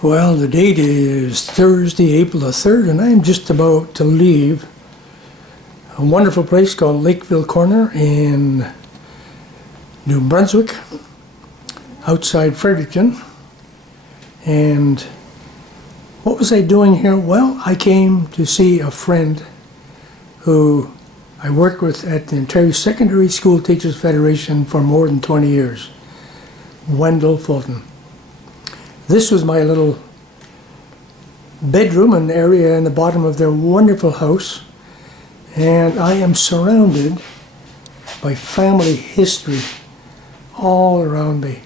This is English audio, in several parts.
Well, the date is Thursday, April the 3rd, and I'm just about to leave a wonderful place called Lakeville Corner in New Brunswick, outside Fredericton. And what was I doing here? Well, I came to see a friend who I worked with at the Ontario Secondary School Teachers Federation for more than 20 years, Wendell Fulton. This was my little bedroom, an area in the bottom of their wonderful house, and I am surrounded by family history all around me.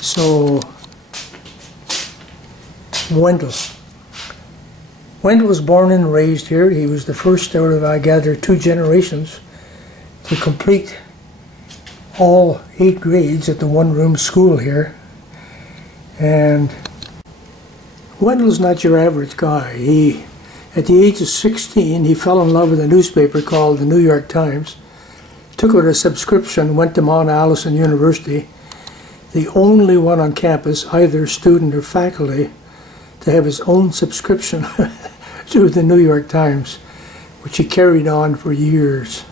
So, Wendell was born and raised here. He was the first out of, I gather, 2 generations to complete all 8 grades at the one-room school here. And Wendell's not your average guy. At the age of 16, he fell in love with a newspaper called the New York Times, took out a subscription, went to Mount Allison University, the only one on campus, either student or faculty, to have his own subscription to the New York Times, which he carried on for years.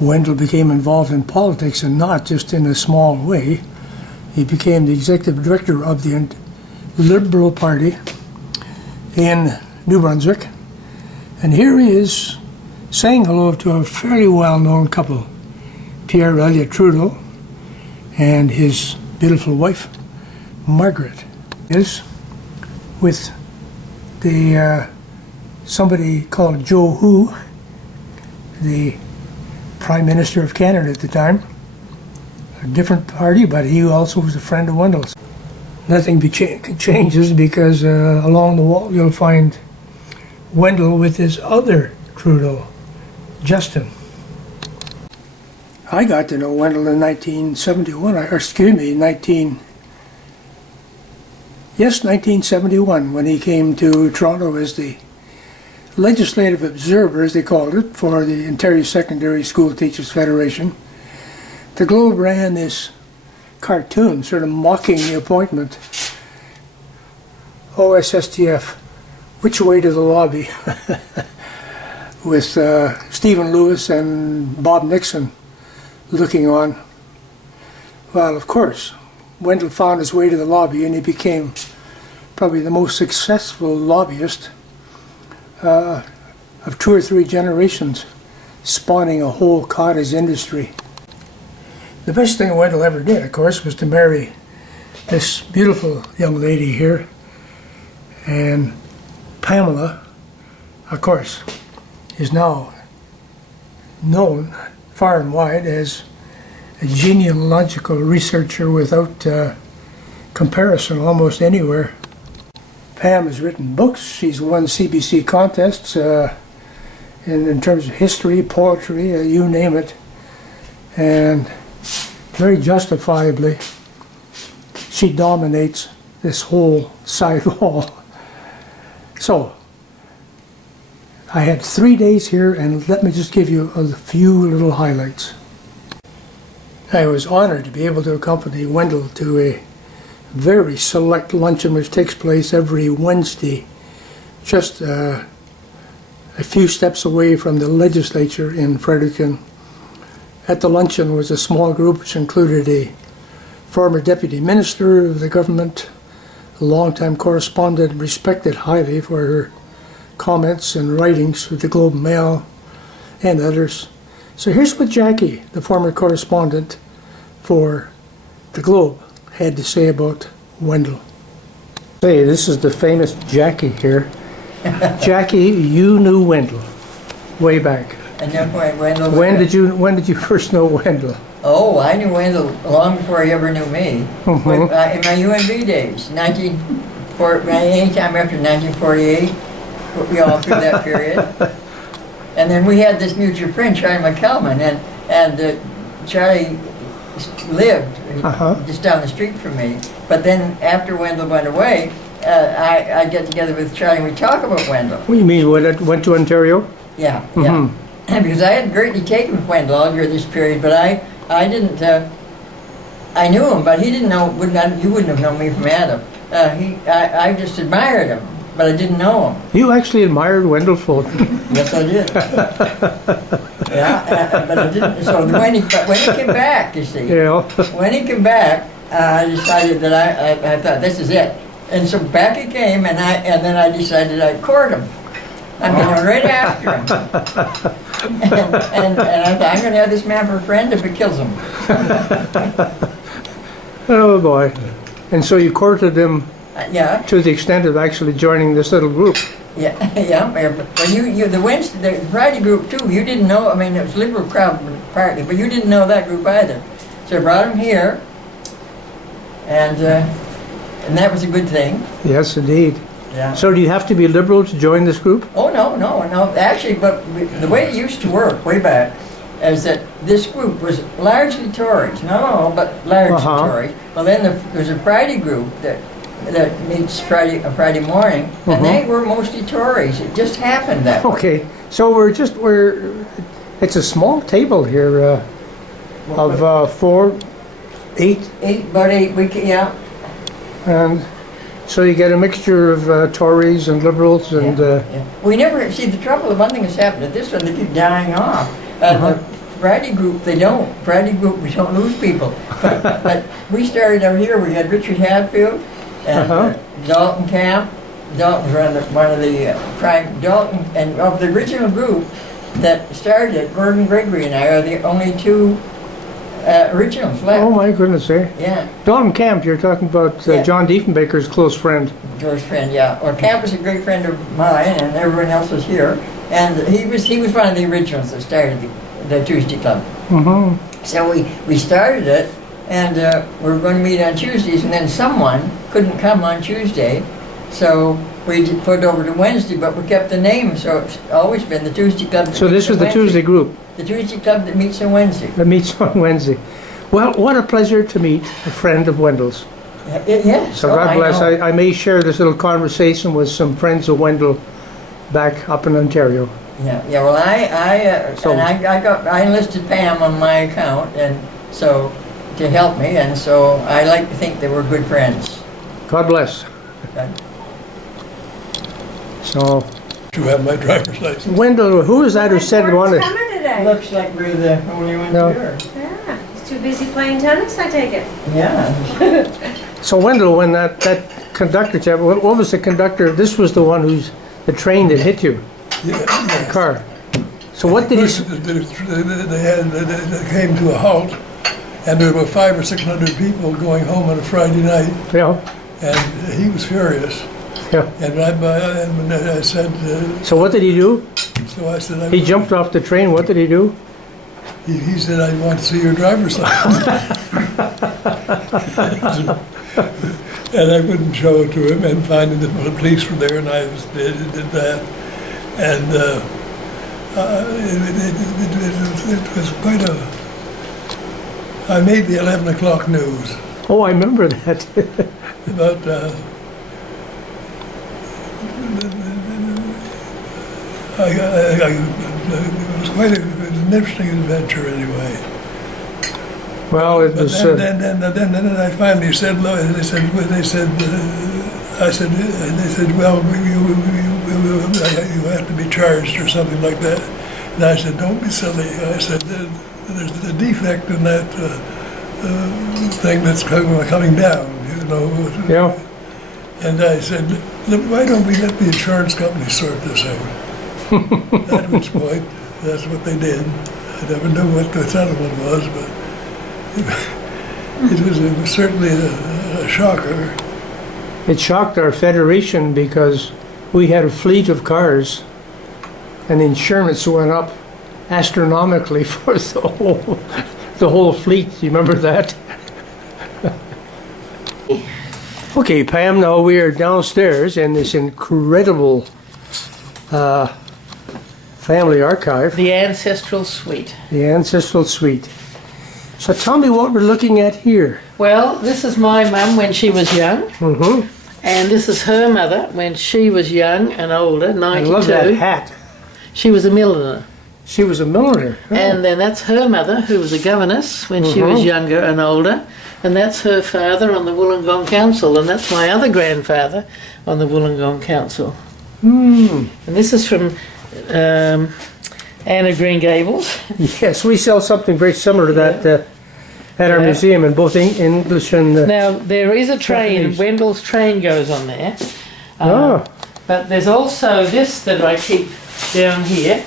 Wendell became involved in politics, and not just in a small way. He became the executive director of the Liberal Party in New Brunswick. And here he is saying hello to a fairly well-known couple, Pierre Elliott Trudeau and his beautiful wife, Margaret. Is with the somebody called Joe Hu, the Prime Minister of Canada at the time. A different party, but he also was a friend of Wendell's. Nothing changes because along the wall you'll find Wendell with his other Trudeau, Justin. I got to know Wendell in 1971, when he came to Toronto as the legislative observer, as they called it, for the Ontario Secondary School Teachers Federation. The Globe ran this cartoon sort of mocking the appointment. OSSTF, which way to the lobby? With Stephen Lewis and Bob Nixon looking on. Well, of course, Wendell found his way to the lobby, and he became probably the most successful lobbyist of 2 or 3 generations, spawning a whole cottage industry. The best thing Wendell ever did, of course, was to marry this beautiful young lady here. And Pamela, of course, is now known far and wide as a genealogical researcher without comparison almost anywhere. Pam has written books. She's won CBC contests in terms of history, poetry, you name it. And very justifiably, she dominates this whole side wall. So, I had 3 days here, and let me just give you a few little highlights. I was honored to be able to accompany Wendell to a very select luncheon which takes place every Wednesday, just a few steps away from the legislature in Fredericton. At the luncheon was a small group which included a former deputy minister of the government, a longtime correspondent respected highly for her comments and writings with the Globe and Mail, and others. So here's what Jackie, the former correspondent for the Globe, had to say about Wendell. Hey, this is the famous Jackie here. Jackie, you knew Wendell way back. I know Wendell. When did you first know Wendell? Oh, I knew Wendell long before he ever knew me. Mm-hmm. In my UNV days, anytime after 1948, all through that period. And then we had this mutual friend, Charlie McKelman, and Charlie lived just down the street from me. But then after Wendell went away, I'd get together with Charlie and we'd talk about Wendell. What do you mean, went to Ontario? Yeah, Mm-hmm. yeah. Because I had greatly taken Wendell all during this period, but I didn't I knew him, but he didn't know. You wouldn't have known me from Adam. I just admired him, but I didn't know him. You actually admired Wendell Fulton. Yes, I did. Yeah, but I didn't. So when he came back, you see, Yeah. when he came back, I decided that I thought this is it. And so back he came, and then I decided I'd court him. I mean, right after him. and I thought, I'm going to have this man for a friend if it kills him. Oh boy. And so you courted him Yeah. to the extent of actually joining this little group. Yeah, yeah, but the Friday group too, you didn't know, I mean, it was liberal crowd partly, but you didn't know that group either. So I brought him here, and that was a good thing. Yes, indeed. Yeah. So do you have to be liberal to join this group? Oh, no, actually, but the way it used to work way back is that this group was largely Tories, not all, but largely Tories. Well, then there's a Friday group that meets Friday morning, and they were mostly Tories. It just happened that way. Okay, so it's a small table here of 8. About 8 yeah. And so you get a mixture of Tories and Liberals and... Yeah. We never, see, the trouble, one thing has happened at this one, they keep dying off. The Friday group, we don't lose people. But we started out here, we had Richard Hadfield and Dalton Camp. Dalton was one of the prime, Dalton, and of the original group that started it, Gordon Gregory and I are the only two originals left. Oh my goodness, eh? Yeah. Dalton Camp, you're talking about John Diefenbaker's close friend. George's friend, yeah. Well, Camp was a great friend of mine, and everyone else was here. And he was one of the originals that started the Tuesday Club. So we started it, and we were going to meet on Tuesdays, and then someone couldn't come on Tuesday, so we put it over to Wednesday, but we kept the name, so it's always been the Tuesday Club. So this was the Tuesday group? The Tuesday Club that meets on Wednesday. That meets on Wednesday. Well, what a pleasure to meet a friend of Wendell's. Yes. So God bless. I may share this little conversation with some friends of Wendell back up in Ontario. Yeah. Well, I enlisted Pam on my account, and so to help me, and so I like to think they were good friends. God bless. Okay. So. To have my driver's license. Wendell, who is that who said wanted? Looks like we're the only ones here. Yeah, he's too busy playing tennis, I take it. Yeah. So Wendell, when that conductor, what was the conductor? This was the one the train that hit you. Yeah. The car. So what did he? They came to a halt, and there were 500 or 600 people going home on a Friday night. Yeah. And he was furious. Yeah. And I said. So what did he do? So I said. He jumped off the train. What did he do? He said, "I want to see your driver's license." And I wouldn't show it to him, and finding that the police were there, and I did that, and it was quite a. I made the 11 o'clock news. Oh, I remember that. About it was quite an interesting adventure, anyway. Well, it was. Then I finally said, "Look," they said, "Well, you have to be charged or something like that." And I said, "Don't be silly." I said, "There's a defect in that thing that's coming down, you know." Yeah. And I said, "Why don't we let the insurance company sort this out?" At which point, that's what they did. I never knew what the settlement was, but it was certainly a shocker. It shocked our federation because we had a fleet of cars, and the insurance went up astronomically for the whole fleet. Do you remember that? Okay, Pam, now we are downstairs in this incredible family archive, The ancestral suite. the ancestral suite. So tell me what we're looking at here. Well, this is my mum when she was young, Mm-hmm. and this is her mother when she was young and older, 92. I love that hat. She was a milliner. She was a milliner. Oh. And then that's her mother, who was a governess when she was younger and older. And that's her father on the Wollongong Council. And that's my other grandfather on the Wollongong Council. And this is from Anna Green Gables. Yes, we sell something very similar to that at our museum in both English and... Now, there is a train, Japanese. Wendell's train goes on there. Oh. But there's also this that I keep down here.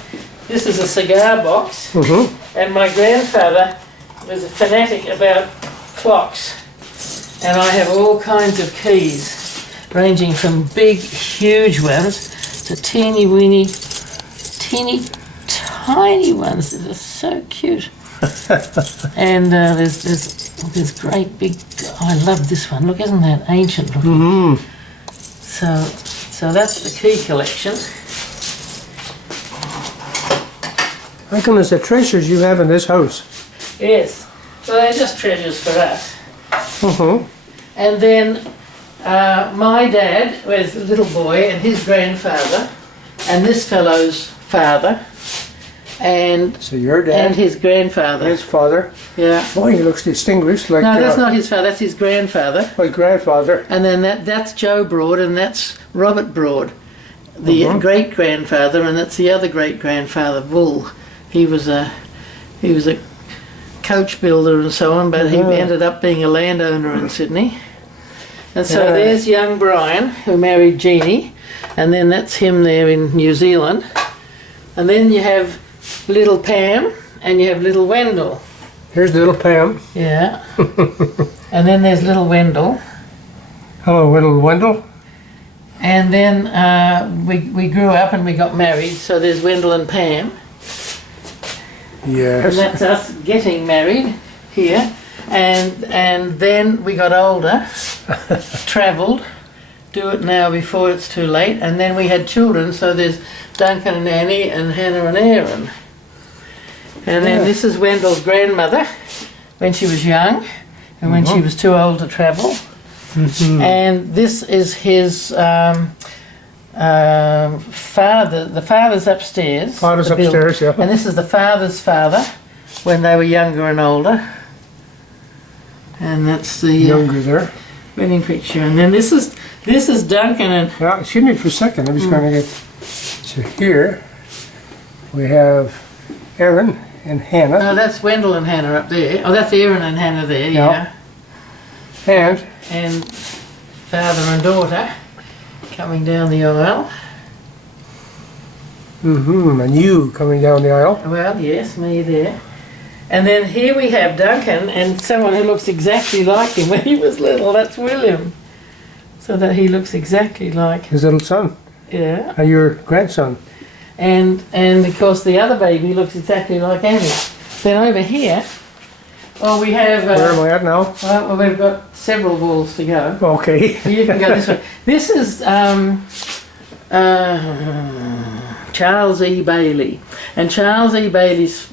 This is a cigar box. And my grandfather was a fanatic about clocks. And I have all kinds of keys, ranging from big, huge ones to teeny tiny ones that are so cute. And there's great big. Oh, I love this one. Look, isn't that ancient looking? So that's the key collection. My goodness, the treasures you have in this house. Yes. Well, they're just treasures for us. And then my dad was a little boy, and his grandfather, and this fellow's father, and So your dad, and his grandfather. his father. Yeah. Boy, he looks distinguished. Like No, that's not his father. That's his grandfather. my grandfather. And then that's Joe Broad, and that's Robert Broad, the great grandfather, and that's the other great grandfather, Bull. He was a coach builder and so on, but he ended up being a landowner in Sydney. And so there's young Brian, who married Jeannie, and then that's him there in New Zealand. And then you have little Pam, and you have little Wendell. Here's little Pam. Yeah. And then there's little Wendell. Hello, little Wendell. And then we grew up and we got married, so there's Wendell and Pam. And Yes. that's us getting married here. And then we got older, travelled, do it now before it's too late, and then we had children, so there's Duncan and Annie and Hannah and Aaron. And then this is Wendell's grandmother when she was young and when she was too old to travel. And this is his father. The father's upstairs. Father's the build- upstairs, yeah. And this is the father's father when they were younger and older. And that's the Younger there. wedding picture. And then this is Duncan and Well, excuse me for a second. I'm just going to get to here. We have Aaron and Hannah. no, that's Wendell and Hannah up there. Oh, that's Aaron and Hannah there. Yeah. And And father and daughter coming down the aisle. and you coming down the aisle. Well, yes, me there. And then here we have Duncan and someone who looks exactly like him when he was little. That's William. So that he looks exactly like, His little son. yeah. And your grandson. And of course the other baby looks exactly like Annie. Then over here, well, we have. Where am I at now? Well, we've got several walls to go. Okay. You can go this way. This is Charles E. Bailey. And Charles E. Bailey's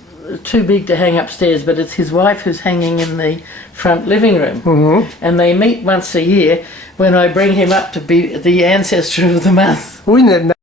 too big to hang upstairs, but it's his wife who's hanging in the front living room. And they meet once a year when I bring him up to be the ancestor of the month. Wouldn't it